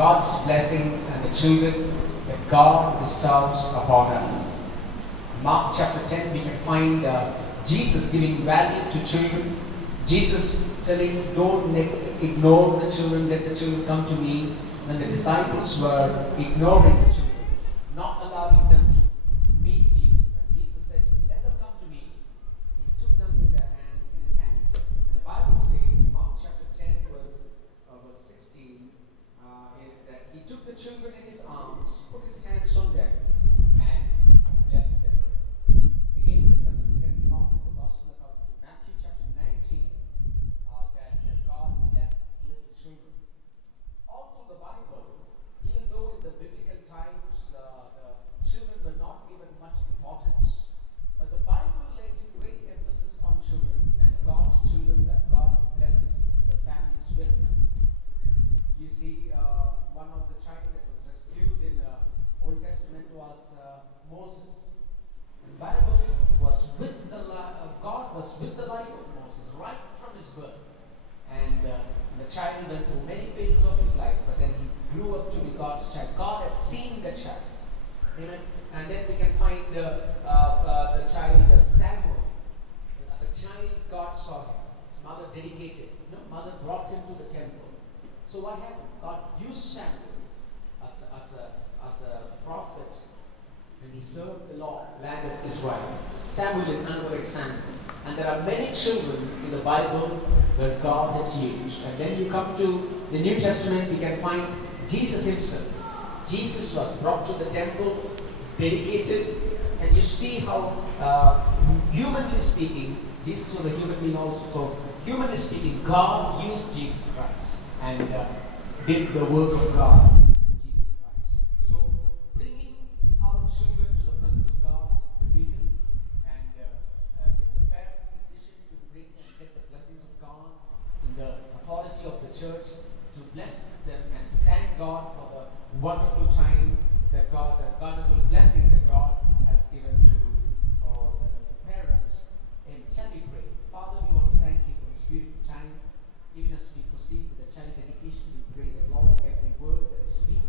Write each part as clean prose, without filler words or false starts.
God's blessings and the children that God bestows upon us. Mark chapter 10, we can find Jesus giving value to children. Jesus telling, don't ignore the children, let the children come to me. When the disciples were ignoring the children, not allowing them to meet Jesus, and Jesus said, let them come to me. He took them in his hands. And the Bible says in Mark chapter 10, verse 16, that he took the children in his arms, put his hands on them, and blessed them. Again, the reference can be found in the Gospel according to Matthew chapter 19, that God blessed little children. All through the Bible, even though in the biblical times the children were not given much importance, but the Bible lays great emphasis on children and God's children that God blesses the families with. You see, one of the child that was rescued in the Old Testament was Moses. The Bible was with God was with the life of Moses right from his birth. And the child went through many phases of his life, but then he grew up to be God's child. God had seen the child. Amen. And then we can find the child, Samuel. As a child, God saw him. His mother dedicated. Mother brought him to the temple. So what happened? God used Samuel as a prophet, and he served the Lord, land of Israel. Samuel is another example. And there are many children in the Bible that God has used. And then you come to the New Testament, we can find Jesus himself. Jesus was brought to the temple, dedicated, and you see how, humanly speaking, Jesus was a human being also. So, humanly speaking, God used Jesus Christ and did the work of God through Jesus Christ. So, bringing our children to the presence of God is biblical, and it's a parent's decision to bring and get the blessings of God in the authority of the church, to bless them and to thank God for the wonderful time that God has, wonderful blessing that God has given to all the parents. And shall we pray? Father, we want to thank you for this beautiful time. Even as we proceed with the child dedication, we pray that, Lord, every word that is spoken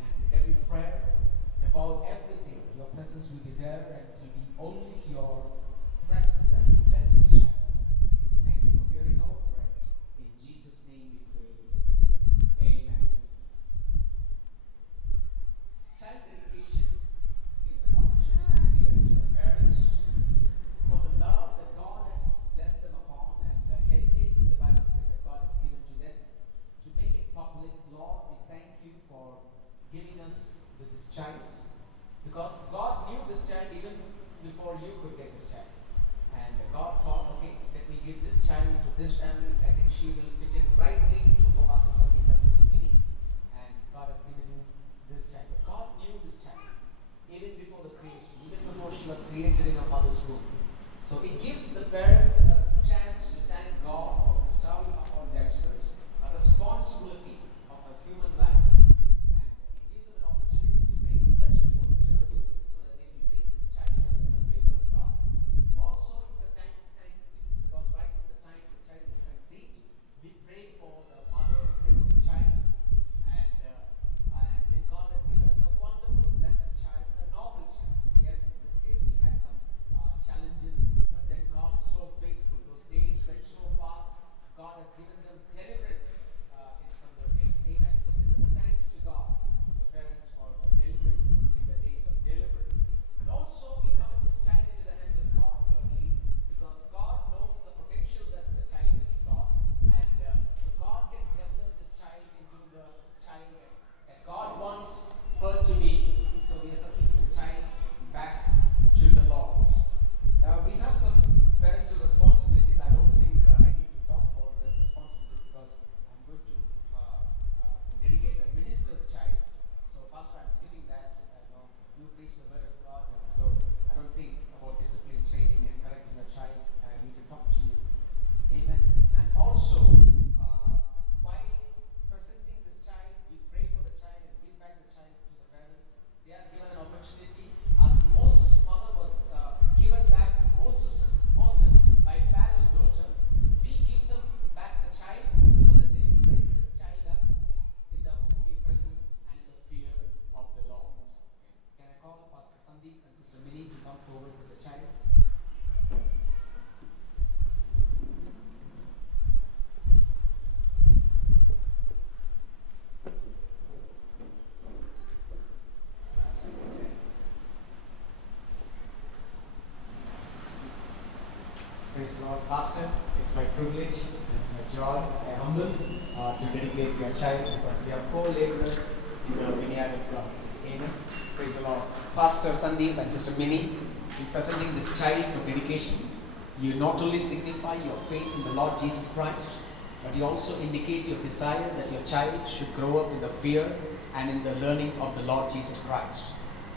and every prayer, about everything, your presence will be there, and it will be only your presence that will bless this child. Thank you for hearing our prayer. In Jesus' name we pray. Amen. Child dedication is an opportunity given to the parents for the love that God has blessed them upon and the heritage that the Bible says that God has given to them. To make it public, Lord, we thank you for giving us this child, because God knew this child even before you could get this child. And God thought, okay, let me give this child to this family. I think she will fit in rightly for Pastor Sandeep and Sister Minnie. And God has given you this child. But God knew this child even before the creation, even before she was created in her mother's womb. So it gives the parents a chance to thank God for bestowing upon themselves a responsibility of a human life. And it gives them an opportunity to make a pledge before the church so that they will bring this child up in the favor of God. Also, it's a time of thanksgiving, because right from the time the child is conceived, we pray for the mother, we pray for the child, and then God has given us a wonderful, blessed child, a normal child. Yes, in this case we had some challenges, but then God is so faithful. Those days went so fast. God has given them deliverance from those days. Amen. So this is Praise the Lord. Pastor, it's my privilege and my joy and humble to dedicate your child because we are co-laborers in the vineyard of God. Amen. Praise the Lord. Pastor Sandeep and Sister Minnie, in presenting this child for dedication, you not only signify your faith in the Lord Jesus Christ, but you also indicate your desire that your child should grow up in the fear and in the learning of the Lord Jesus Christ.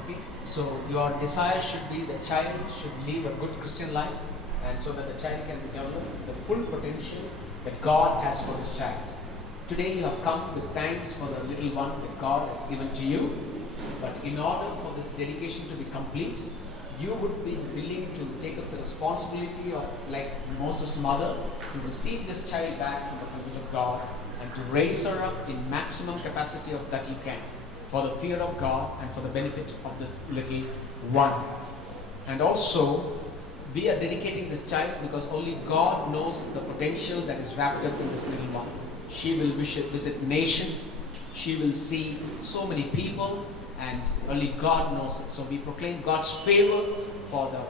Okay, so your desire should be the child should live a good Christian life, and so that the child can develop the full potential that God has for this child. Today you have come with thanks for the little one that God has given to you, but in order for this dedication to be complete, you would be willing to take up the responsibility of, like Moses' mother, to receive this child back from the presence of God and to raise her up in maximum capacity of that you can, for the fear of God and for the benefit of this little one. And also, we are dedicating this child because only God knows the potential that is wrapped up in this little one. She will visit nations, she will see so many people, and only God knows it. So we proclaim God's favor for the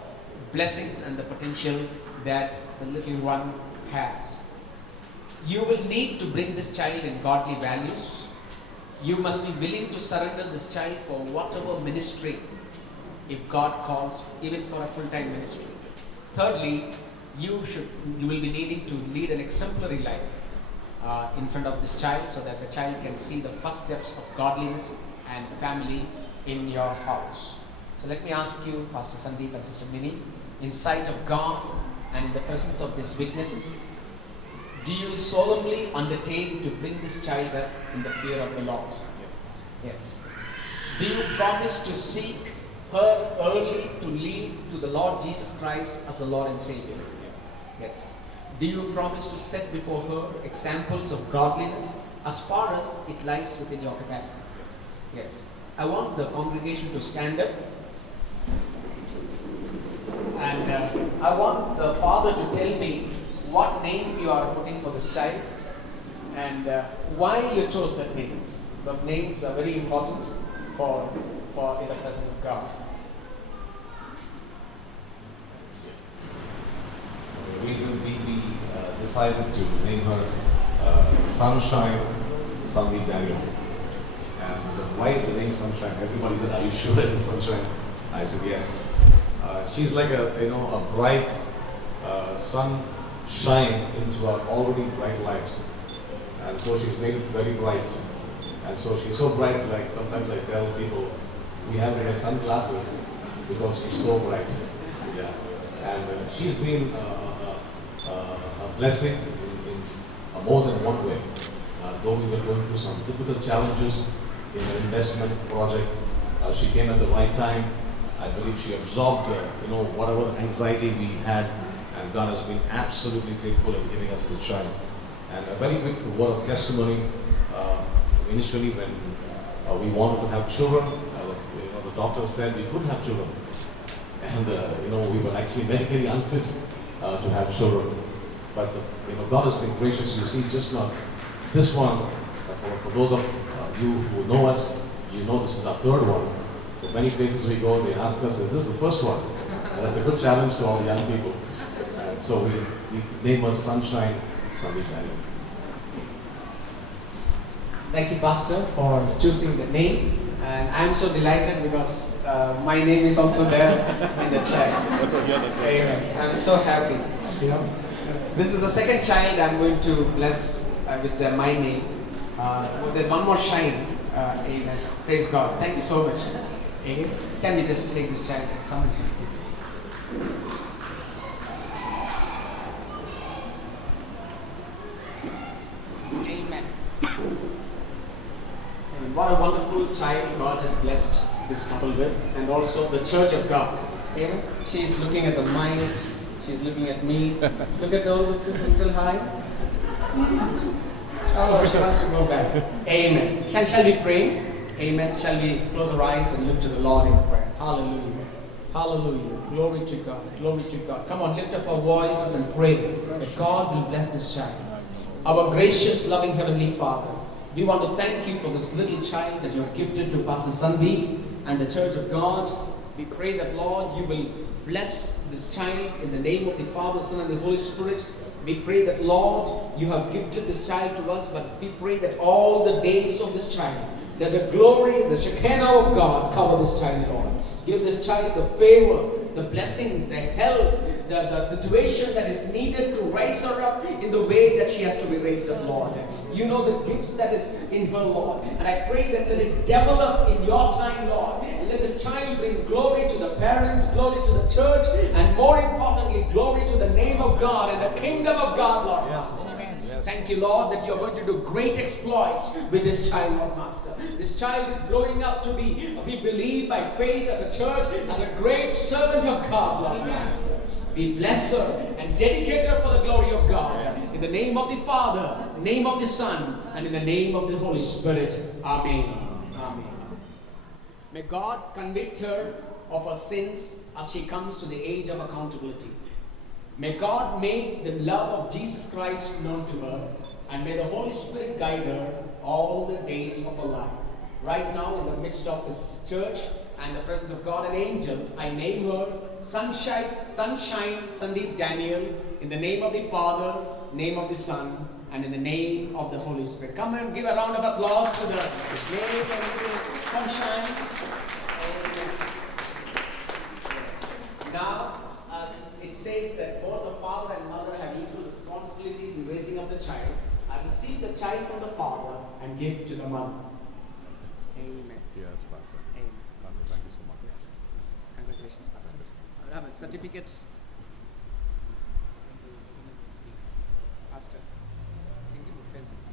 blessings and the potential that the little one has. You will need to bring this child in godly values. You must be willing to surrender this child for whatever ministry, if God calls, even for a full-time ministry. Thirdly, you will be needing to lead an exemplary life in front of this child, so that the child can see the first steps of godliness and family in your house. So let me ask you, Pastor Sandeep and Sister Minnie, in sight of God and in the presence of these witnesses, do you solemnly undertake to bring this child up in the fear of the Lord? Yes. Do you promise to seek her early to lead to the Lord Jesus Christ as the Lord and Savior? Yes. Do you promise to set before her examples of godliness as far as it lies within your capacity? Yes. I want the congregation to stand up, and I want the father to tell me what name you are putting for this child and why you chose that name, because names are very important for in the presence of God. The reason we decided to name her Sunshine Sandeep Daniel. And why the name Sunshine? Everybody said, "Are you sure it's Sunshine?" I said, "Yes." She's like a bright sunshine into our already bright lives, and so she's made it very bright. And so she's so bright, like sometimes I tell people, we have to wear sunglasses because she's so bright. Yeah, and she's been a blessing in more than one way. Though we were going through some difficult challenges in an investment project, she came at the right time. I believe she absorbed, whatever anxiety we had, and God has been absolutely faithful in giving us this child. And a very quick word of testimony. Initially, when we wanted to have children, the doctor said we couldn't have children, and we were actually medically unfit to have children. But God has been gracious. You see, just not this one. For those of you who know us, this is our third one. For many places we go, they ask us, "Is this the first one?" And that's a good challenge to all the young people. And so we name her Sunshine Sandeep Daniel. Thank you, Pastor, for choosing the name. And I'm so delighted because my name is also there in the child. That's what you're Amen. I'm so happy. This is the second child I'm going to bless with my name. There's one more shine. Amen. Praise God. Thank you so much. Amen. Can we just take this child and summon him? Amen. And what a wonderful child God has blessed this couple with, and also the Church of God. Amen. She's looking at the mic. She's looking at me. Look at all those people little high. Oh, she wants to go back. Amen. Shall we pray? Amen. Shall we close our eyes and look to the Lord in prayer? Hallelujah. Hallelujah. Glory to God. Glory to God. Come on, lift up our voices and pray that God will bless this child. Our gracious, loving Heavenly Father, we want to thank you for this little child that you have gifted to Pastor Sandeep and the Church of God. We pray that, Lord, you will bless this child in the name of the Father, Son, and the Holy Spirit. We pray that, Lord, you have gifted this child to us, but we pray that all the days of this child, that the glory, the Shekinah of God cover this child, Lord. Give this child the favor, the blessings, the health, the situation that is needed to raise her up in the way that she has to be raised up, Lord. You know the gifts that is in her, Lord. And I pray that let it develop in your time, Lord. And let this child bring glory to the parents, glory to the church, and more importantly, glory to the name of God and the kingdom of God, Lord. Yes. Thank you, Lord, that you are going to do great exploits with this child, Lord Master. This child is growing up to be, we believe by faith as a church, as a great servant of God, Lord Master. We bless her and dedicate her for the glory of God. In the name of the Father, name of the Son, and in the name of the Holy Spirit. Amen. Amen. May God convict her of her sins as she comes to the age of accountability. May God make the love of Jesus Christ known to her, and may the Holy Spirit guide her all the days of her life. Right now, in the midst of this church and the presence of God and angels, I name her Sunshine Sandeep Daniel, in the name of the Father, name of the Son, and in the name of the Holy Spirit. Come and give a round of applause to the name of Sunshine. Now, it says that both the father and mother have equal responsibilities in raising up the child. I receive the child from the father and give to the mother. Amen. Yes, Pastor. Amen. Pastor, thank you so much. Congratulations, Pastor. I have a certificate. Pastor, can you give me a pen, please?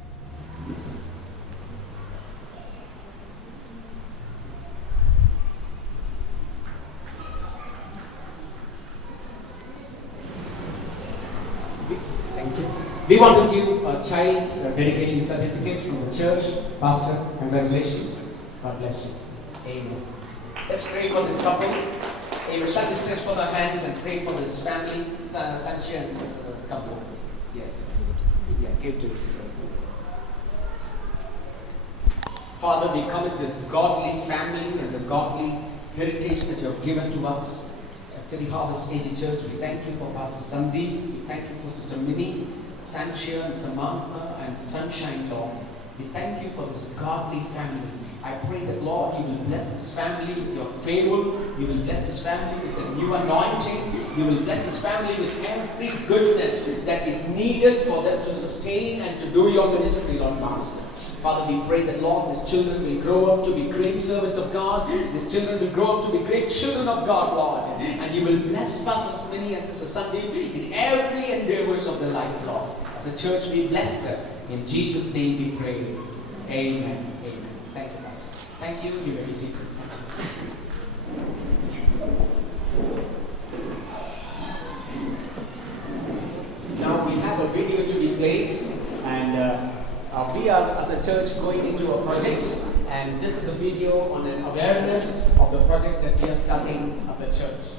Thank you. We want to give a child a dedication certificate from the church. Pastor, congratulations. God bless you. Amen. Let's pray for this couple. Amen. Shall we stretch for the hands and pray for this family, Sanchi and couple? Yes. Yeah, give to the person. Father, we commit this godly family and the godly heritage that you have given to us. City Harvest AG Church, we thank you for Pastor Sandeep, we thank you for Sister Minnie, Sanchia and Samantha and Sunshine, Lord. We thank you for this godly family. I pray that, Lord, you will bless this family with your favor, you will bless this family with the new anointing, you will bless this family with every goodness that is needed for them to sustain and to do your ministry, Lord Master. Father, we pray that, Lord, these children will grow up to be great servants of God. These children will grow up to be great children of God, Lord. And you will bless Pastor Minnie and Sister Sandeep in every endeavors of their life, Lord. As a church, we bless them. In Jesus' name we pray. Amen. Amen. Thank you, Pastor. Thank you. You may be seated. Now we have a video to be played, and we are, as a church, going into a project, and this is a video on an awareness of the project that we are starting as a church.